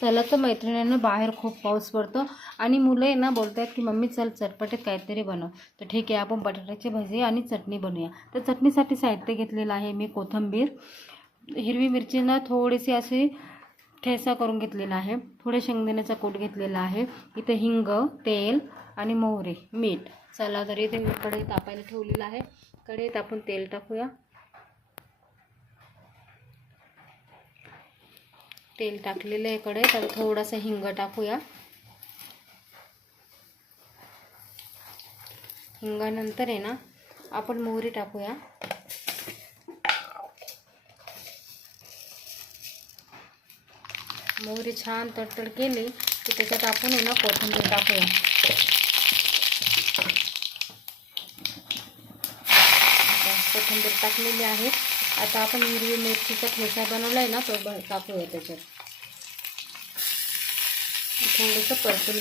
चला तर मैत्रिणींना बाहेर खूप पाऊस पडतो. आणि मुलं आहे ना बोलतात की मम्मी चल चटपटीत काहीतरी बनव. तर ठीक आहे आपण बटाट्याची भजी आणि चटणी बनवूया. तर चटणीसाठी साहित्य घेतलेलं आहे मी कोथिंबीर. हिरवी मिरचीनं थोडीशी अशी ठेसा करून घेतलेला आहे. थोडे शेंगदाण्याचा कूट घेतलेला आहे. इथे हिंग तेल आणि मोहरी मीठ. चला तर इथे मी कढई तापायला ठेवलेलं आहे. कढईत आपण तेल टाकूया. तेल टाकलेलं आहे कढईत. आता थोडासा हिंग टाकूया. हिंगानंतर आहे ना, आपण मोहरी टाकूया. मोहरी छान तडतड की त्याच्यात आपण ना कोथिंबीर टाकूया. कोथिंबीर टाकलेली आहे. आता आपण हिरवी मिरचीचा ठेचा बनवला आहे ना तो ब टाकूया त्याच्यात. थोडंसं परतून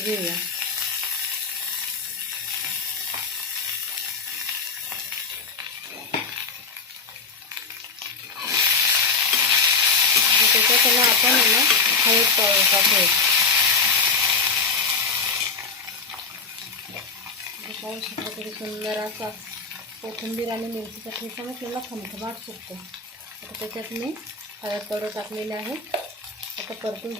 सुंदर असा कोथिंबीर आणि मिरचीचा ठेचा आपल्याला खमखमाट सुटतो आता त्याच्यात मी हळद पावडर टाकलेले आता परतून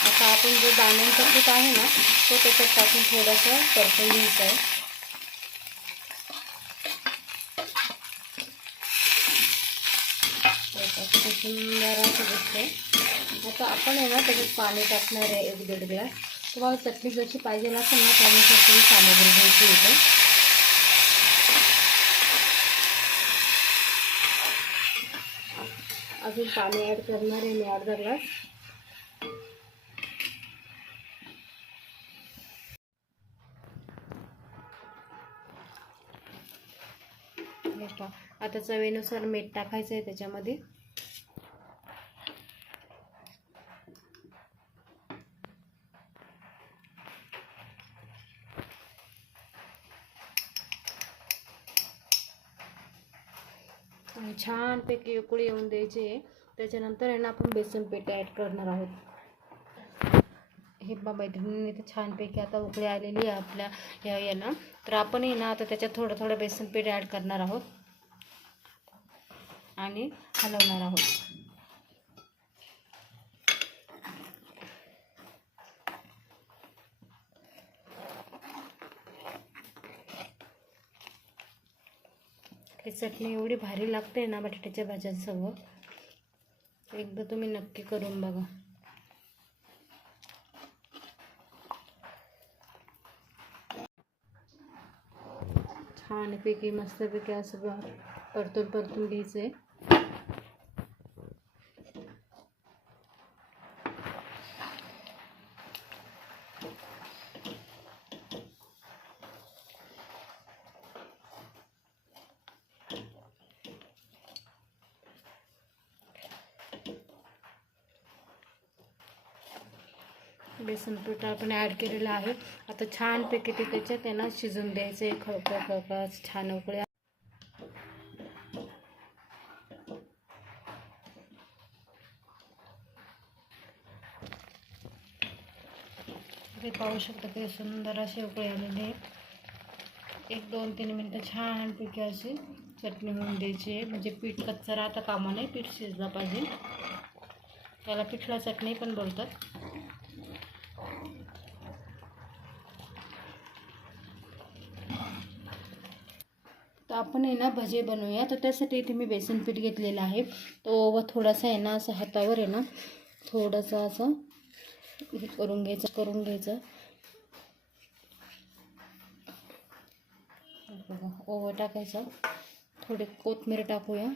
आता आपण जो दाण्यांचा आहे ना तो टाकून परतून घ्यायचं आहे सुंदर आता आपण आहे ना त्याच्यात पाणी टाकणार आहे एक दीड ग्लास तुम्हाला चटणी जशी पाहिजे असेल ना त्यानुसार तुम्ही सामग्री घ्यायची इथे. अजून पाणी ॲड करणार आहे मी अर्धा ग्लास. आता चवीनुसार मीठ टाकायचं आहे त्याच्यामध्ये. छानपैकी उकळी येऊन द्यायची त्याच्यानंतर यांना आपण बेसन पीठ ॲड करणार आहोत. हे बा मैत्रिणींनी तर छानपैकी आता उकळी आलेली आहे आपल्या या याला तर आपण आहे ना आता त्याच्यात थोडं थोडं बेसन पीठ ॲड करणार आहोत. आणि हलवणार आहोत. ही चटणी एवढी भारी लागते ना बटाट्याच्या भाज्यांसोबत एकदा तुम्ही नक्की करून बघा. छानपैकी मस्तपैकी असं परतून परतून घ्यायचं आहे बेसन पीठ आपण ॲड केलेलं आहे. आता छानपैकी ते त्याच्यात आहे ना शिजून द्यायचं आहे. खळखळ खळखळ छान उकळ्या ते पाहू शकता ते सुंदर असे उकळी आलेले आहे एक दोन तीन मिनटं छानपैकी अशी चटणी होऊन द्यायची आहे. म्हणजे पीठ कच्चा राहता कामा नाही पीठ शिजला पाहिजे. त्याला पिठला चटणी पण बोलतात. आपण आहे ना भजे बनवूया. तर त्यासाठी इथे मी बेसन पीठ घेतलेलं आहे. तो व थोडासा आहे ना असं हातावर आहे ना थोडंसं असं हे करून घ्यायचं करून घ्यायचं. बघा ओवा टाकायचं. थोडे कोथमीर टाकूया.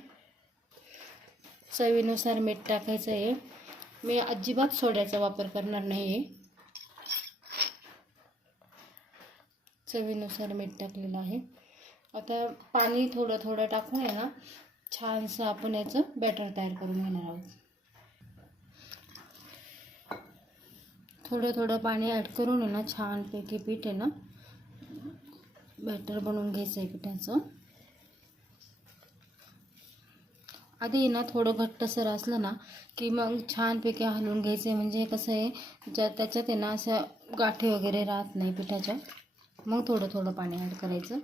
चवीनुसार मीठ टाकायचं आहे. मी अजिबात सोड्याचा वापर करणार नाही आहे चवीनुसार मीठ टाकलेलं आहे. आता पाणी थोडं थोडं टाकून आहे ना छानसं आपण याचं बॅटर तयार करून घेणार आहोत. थोडं थोडं पाणी ॲड करून आहे ना छानपैकी पीठ आहे ना बॅटर बनवून घ्यायचं आहे पिठाचं. आधी ना थोडं घट्टसर असलं ना की मग छानपैकी हलवून घ्यायचं आहे म्हणजे कसं आहे ज्या त्याच्यात आहे ना असं गाठी वगैरे राहत नाही पिठाच्या मग थोडं थोडं पाणी ॲड करायचं.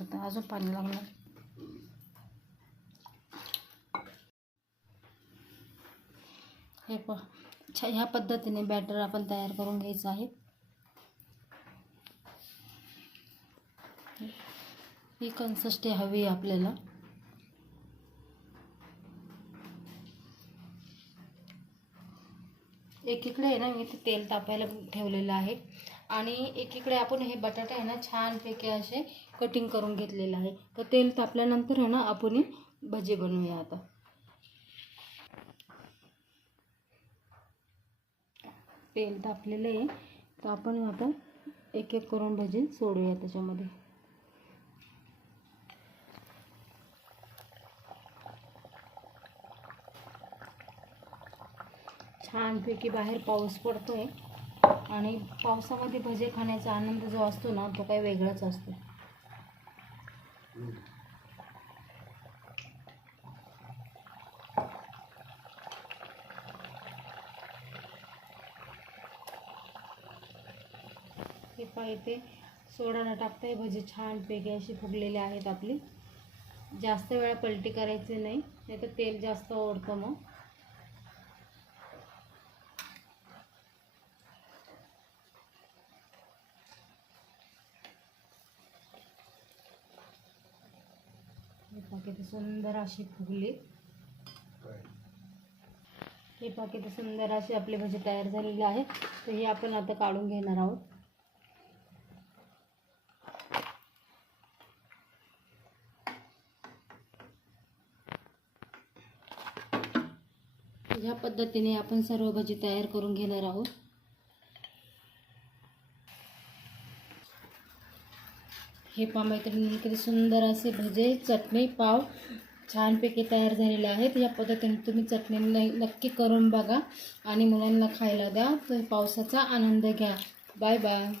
आता अजून पाणी लागणार. हे प ह्या पद्धतीने बॅटर आपण तयार करून घ्यायचं आहे. ही कन्सिस्टी हवी आहे आपल्याला. एकीकडे आहे ना मी ते तेल तापायला ठेवलेलं आहे. आणि एकीकडे आपण हे बटाटे आहे ना छानपैकी असे कटिंग करून घेतलेलं आहे. तर तेल तापल्यानंतर आहे ना आपण भजी बनवूया आता. तेल तापलेलं आहे. तर आपण आता एक एक करून भजी सोडूया त्याच्यामध्ये. छानपैकी बाहेर पाऊस पडतोय आणि पावसामध्ये भजे खाण्याचा आनंद जो असतो ना तो काही वेगळाच असतो. हे पहा इथे सोडा न टाकता हे भजी छानपैकी अशी फुगलेली आहेत आपली. जास्त वेळा पलटी करायची नाही. नाही तर तेल जास्त ओढतं मग. हे सुंदर अशी फुगली. हे पहा सुंदर अशी आपली भजी तयार झालेली आहे. तर ही आपण आता काढून घेणार आहोत. ह्या पद्धतीने आपण सर्व भजी तयार करून घेणार आहोत. हे पहा मैत्रिणी किती सुंदर असे भजे चटणी पाव छानपैकी तयार झालेले आहेत. या पद्धतीने तुम्ही चटणी नक्की करून बघा आणि मुलांना खायला द्या. तर पावसाचा आनंद घ्या. Bye bye.